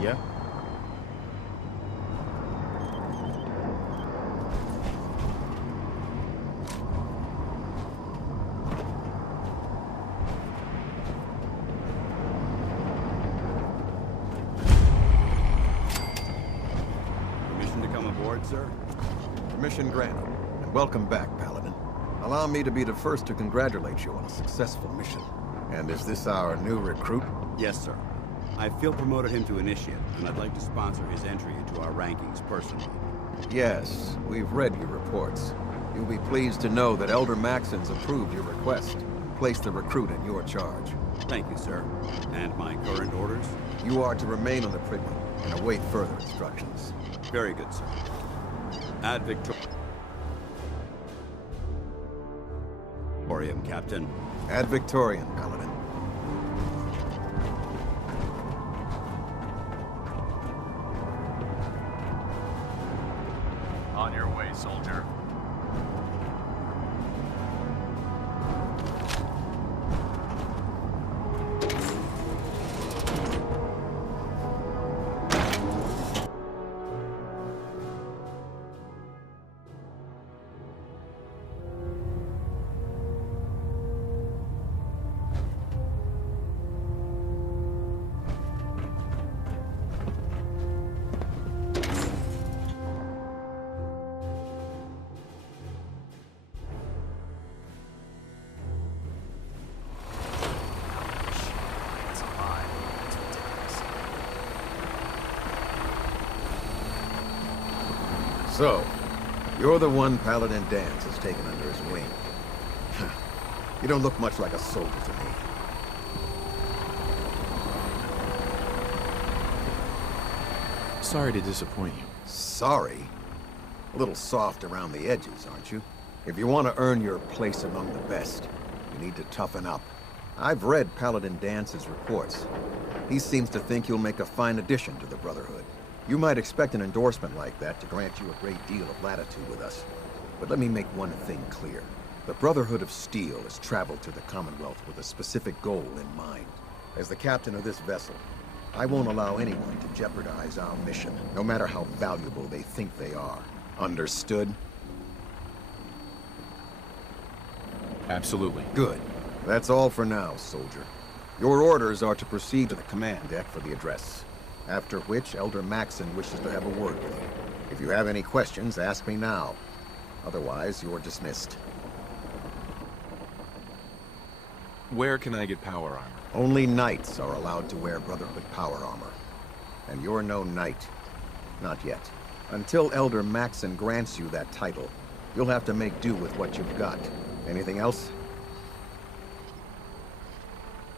Yeah. Permission to come aboard, sir? Permission granted. And welcome back, Paladin. Allow me to be the first to congratulate you on a successful mission. And is this our new recruit? Yes, sir. I feel promoted him to initiate, and I'd like to sponsor his entry into our rankings personally. Yes, we've read your reports. You'll be pleased to know that Elder Maxon's approved your request. Place the recruit in your charge. Thank you, sir. And my current orders? You are to remain on the Prydwin and await further instructions. Very good, sir. Ad Victoriam, Captain. Ad Victorian, Paladin. On your way, soldier. So, you're the one Paladin Danse has taken under his wing. You don't look much like a soldier to me. Sorry to disappoint you. Sorry? A little soft around the edges, aren't you? If you want to earn your place among the best, you need to toughen up. I've read Paladin Dance's reports. He seems to think you'll make a fine addition to the Brotherhood. You might expect an endorsement like that to grant you a great deal of latitude with us. But let me make one thing clear. The Brotherhood of Steel has traveled to the Commonwealth with a specific goal in mind. As the captain of this vessel, I won't allow anyone to jeopardize our mission, no matter how valuable they think they are. Understood? Absolutely. Good. That's all for now, soldier. Your orders are to proceed to the command deck for the address. After which, Elder Maxon wishes to have a word with you. If you have any questions, ask me now. Otherwise, you're dismissed. Where can I get power armor? Only knights are allowed to wear Brotherhood power armor. And you're no knight. Not yet. Until Elder Maxon grants you that title, you'll have to make do with what you've got. Anything else?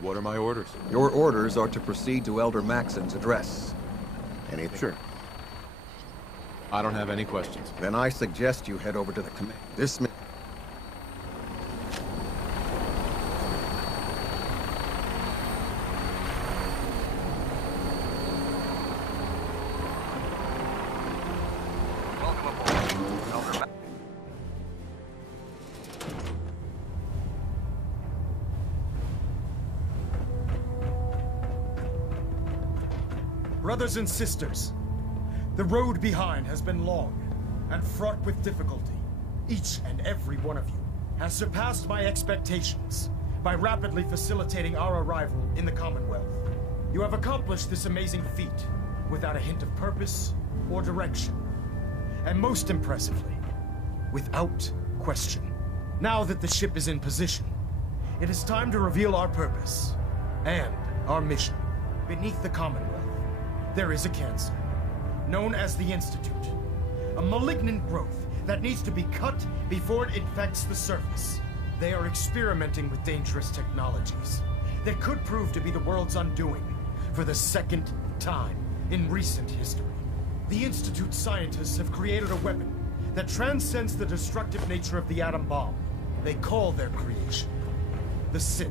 What are my orders? Your orders are to proceed to Elder Maxon's address. Anything? Sure. I don't have any questions. Then I suggest you head over to the command. Dismiss. Welcome aboard, Elder Ma- Brothers and sisters, the road behind has been long and fraught with difficulty. Each and every one of you has surpassed my expectations by rapidly facilitating our arrival in the Commonwealth. You have accomplished this amazing feat without a hint of purpose or direction. And most impressively, without question. Now that the ship is in position, it is time to reveal our purpose and our mission. Beneath the Commonwealth, there is a cancer, known as the Institute. A malignant growth that needs to be cut before it infects the surface. They are experimenting with dangerous technologies that could prove to be the world's undoing for the second time in recent history. The Institute scientists have created a weapon that transcends the destructive nature of the atom bomb. They call their creation the Synth.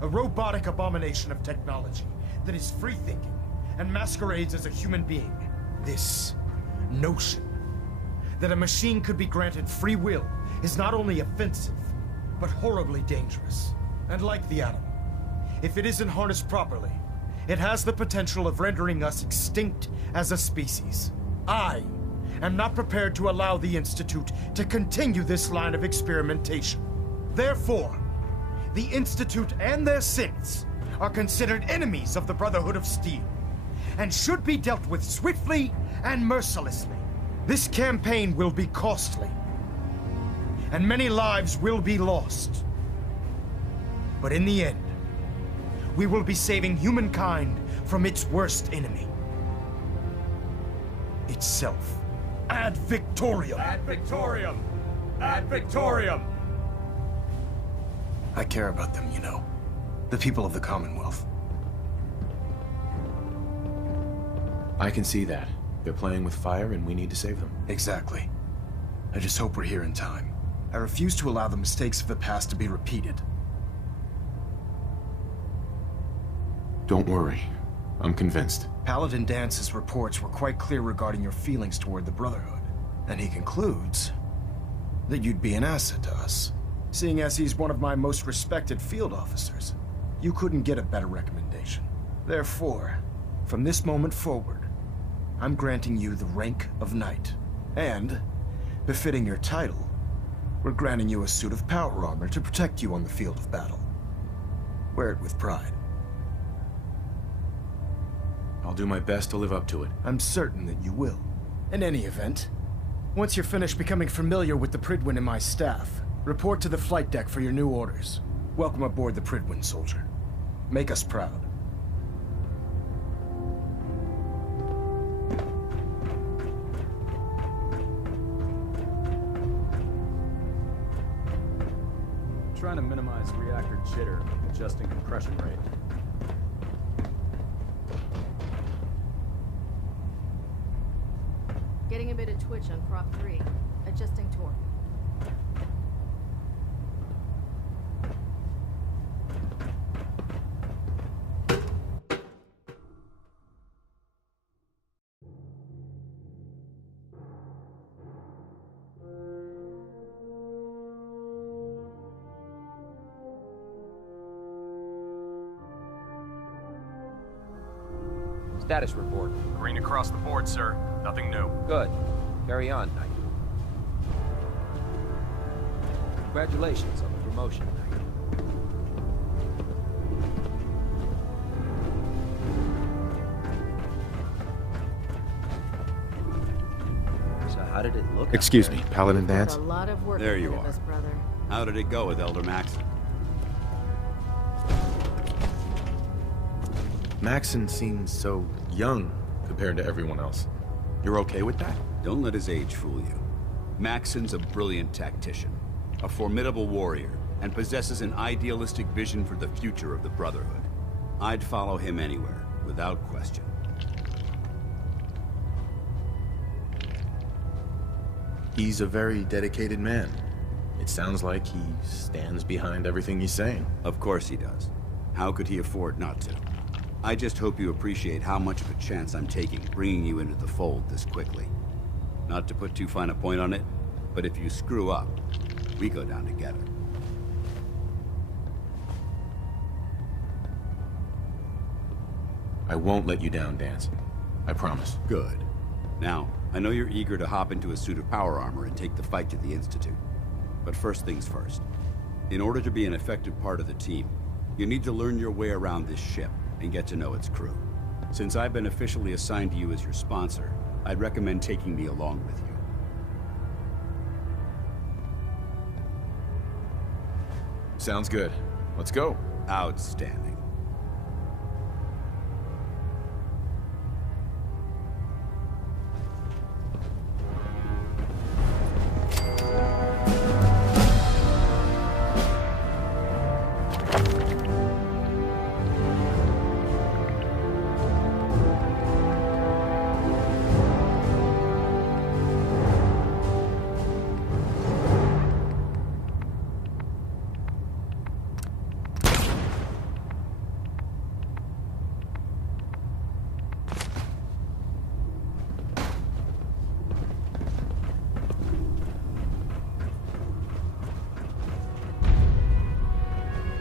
A robotic abomination of technology that is free-thinking and masquerades as a human being. This notion that a machine could be granted free will is not only offensive, but horribly dangerous. And like the atom, if it isn't harnessed properly, it has the potential of rendering us extinct as a species. I am not prepared to allow the Institute to continue this line of experimentation. Therefore, the Institute and their synths are considered enemies of the Brotherhood of Steel, and should be dealt with swiftly and mercilessly. This campaign will be costly, and many lives will be lost. But in the end, we will be saving humankind from its worst enemy. Itself. Ad Victoriam! Ad Victoriam! Ad Victoriam! I care about them, you know. The people of the Commonwealth. I can see that. They're playing with fire and we need to save them. Exactly. I just hope we're here in time. I refuse to allow the mistakes of the past to be repeated. Don't worry. I'm convinced. Paladin Dance's reports were quite clear regarding your feelings toward the Brotherhood. And he concludes that you'd be an asset to us. Seeing as he's one of my most respected field officers, you couldn't get a better recommendation. Therefore, from this moment forward, I'm granting you the rank of Knight. And, befitting your title, we're granting you a suit of power armor to protect you on the field of battle. Wear it with pride. I'll do my best to live up to it. I'm certain that you will. In any event, once you're finished becoming familiar with the Prydwin and my staff, report to the flight deck for your new orders. Welcome aboard the Prydwin, soldier. Make us proud. Trying to minimize reactor jitter, adjusting compression rate. Getting a bit of twitch on prop 3. Adjusting torque. Status report. Green across the board, sir. Nothing new. Good. Carry on, Knight. Congratulations on the promotion, Knight. So how did it look? Excuse me, Paladin There's Dance? a lot of work There ahead you of are. us, brother. How did it go with Elder Maxon? Maxon seems so young compared to everyone else. You're okay with that? Don't let his age fool you. Maxon's a brilliant tactician, a formidable warrior, and possesses an idealistic vision for the future of the Brotherhood. I'd follow him anywhere, without question. He's a very dedicated man. It sounds like he stands behind everything he's saying. Of course he does. How could he afford not to? I just hope you appreciate how much of a chance I'm taking bringing you into the fold this quickly. Not to put too fine a point on it, but if you screw up, we go down together. I won't let you down, Dance. I promise. Good. Now, I know you're eager to hop into a suit of power armor and take the fight to the Institute. But first things first. In order to be an effective part of the team, you need to learn your way around this ship and get to know its crew. Since I've been officially assigned to you as your sponsor, I'd recommend taking me along with you. Sounds good. Let's go. Outstanding.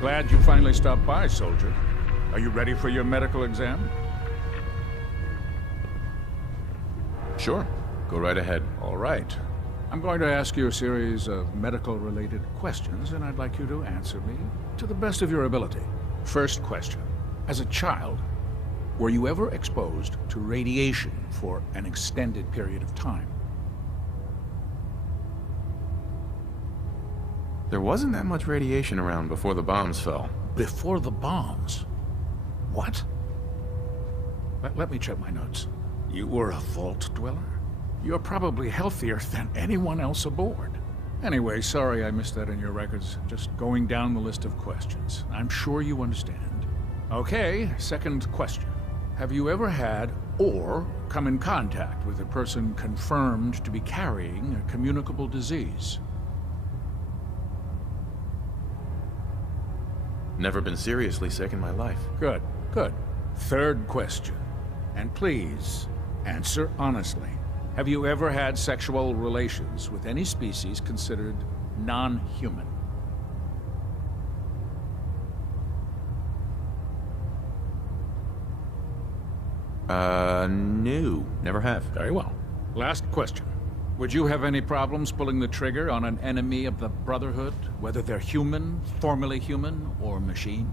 Glad you finally stopped by, soldier. Are you ready for your medical exam? Sure. Go right ahead. All right. I'm going to ask you a series of medical-related questions, and I'd like you to answer me to the best of your ability. First question. As a child, were you ever exposed to radiation for an extended period of time? There wasn't that much radiation around before the bombs fell. Before the bombs? What? Let me check my notes. You were a vault dweller? You're probably healthier than anyone else aboard. Anyway, sorry I missed that in your records. Just going down the list of questions. I'm sure you understand. Okay, second question. Have you ever had or come in contact with a person confirmed to be carrying a communicable disease? Never been seriously sick in my life. Good, good. Third question. And please, answer honestly. Have you ever had sexual relations with any species considered non-human? No. Never have. Very well. Last question. Would you have any problems pulling the trigger on an enemy of the Brotherhood, whether they're human, formerly human, or machine?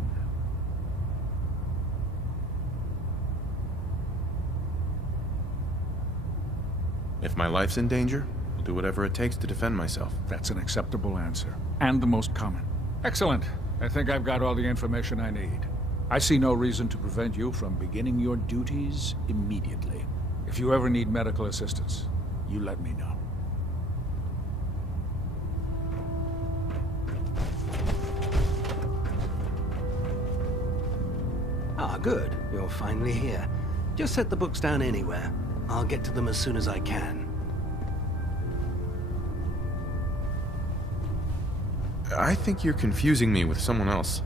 If my life's in danger, I'll do whatever it takes to defend myself. That's an acceptable answer, and the most common. Excellent. I think I've got all the information I need. I see no reason to prevent you from beginning your duties immediately. If you ever need medical assistance, you let me know. Ah, good. You're finally here. Just set the books down anywhere. I'll get to them as soon as I can. I think you're confusing me with someone else.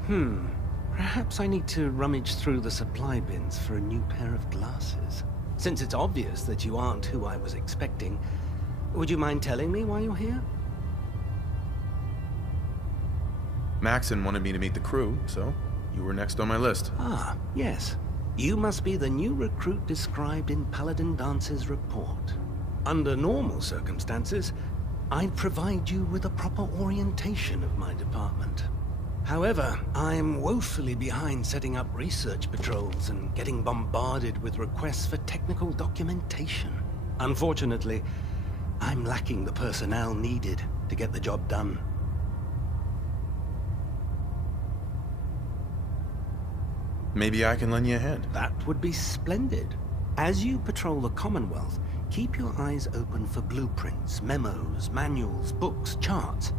Perhaps I need to rummage through the supply bins for a new pair of glasses. Since it's obvious that you aren't who I was expecting, would you mind telling me why you're here? Maxon wanted me to meet the crew, so you were next on my list. Ah, yes. You must be the new recruit described in Paladin Dance's report. Under normal circumstances, I'd provide you with a proper orientation of my department. However, I'm woefully behind setting up research patrols and getting bombarded with requests for technical documentation. Unfortunately, I'm lacking the personnel needed to get the job done. Maybe I can lend you a hand. That would be splendid. As you patrol the Commonwealth, keep your eyes open for blueprints, memos, manuals, books, charts.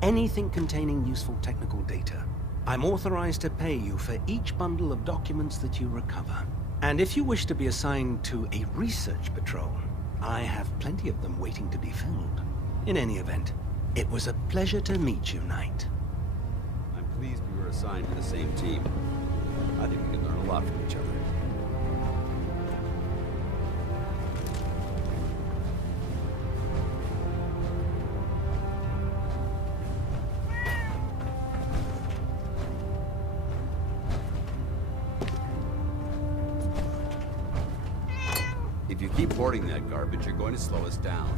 Anything containing useful technical data. I'm authorized to pay you for each bundle of documents that you recover. And if you wish to be assigned to a research patrol, I have plenty of them waiting to be filled. In any event, it was a pleasure to meet you, Knight. I'm pleased we were assigned to the same team. I think we can learn a lot from each other. If you keep hoarding that garbage, you're going to slow us down.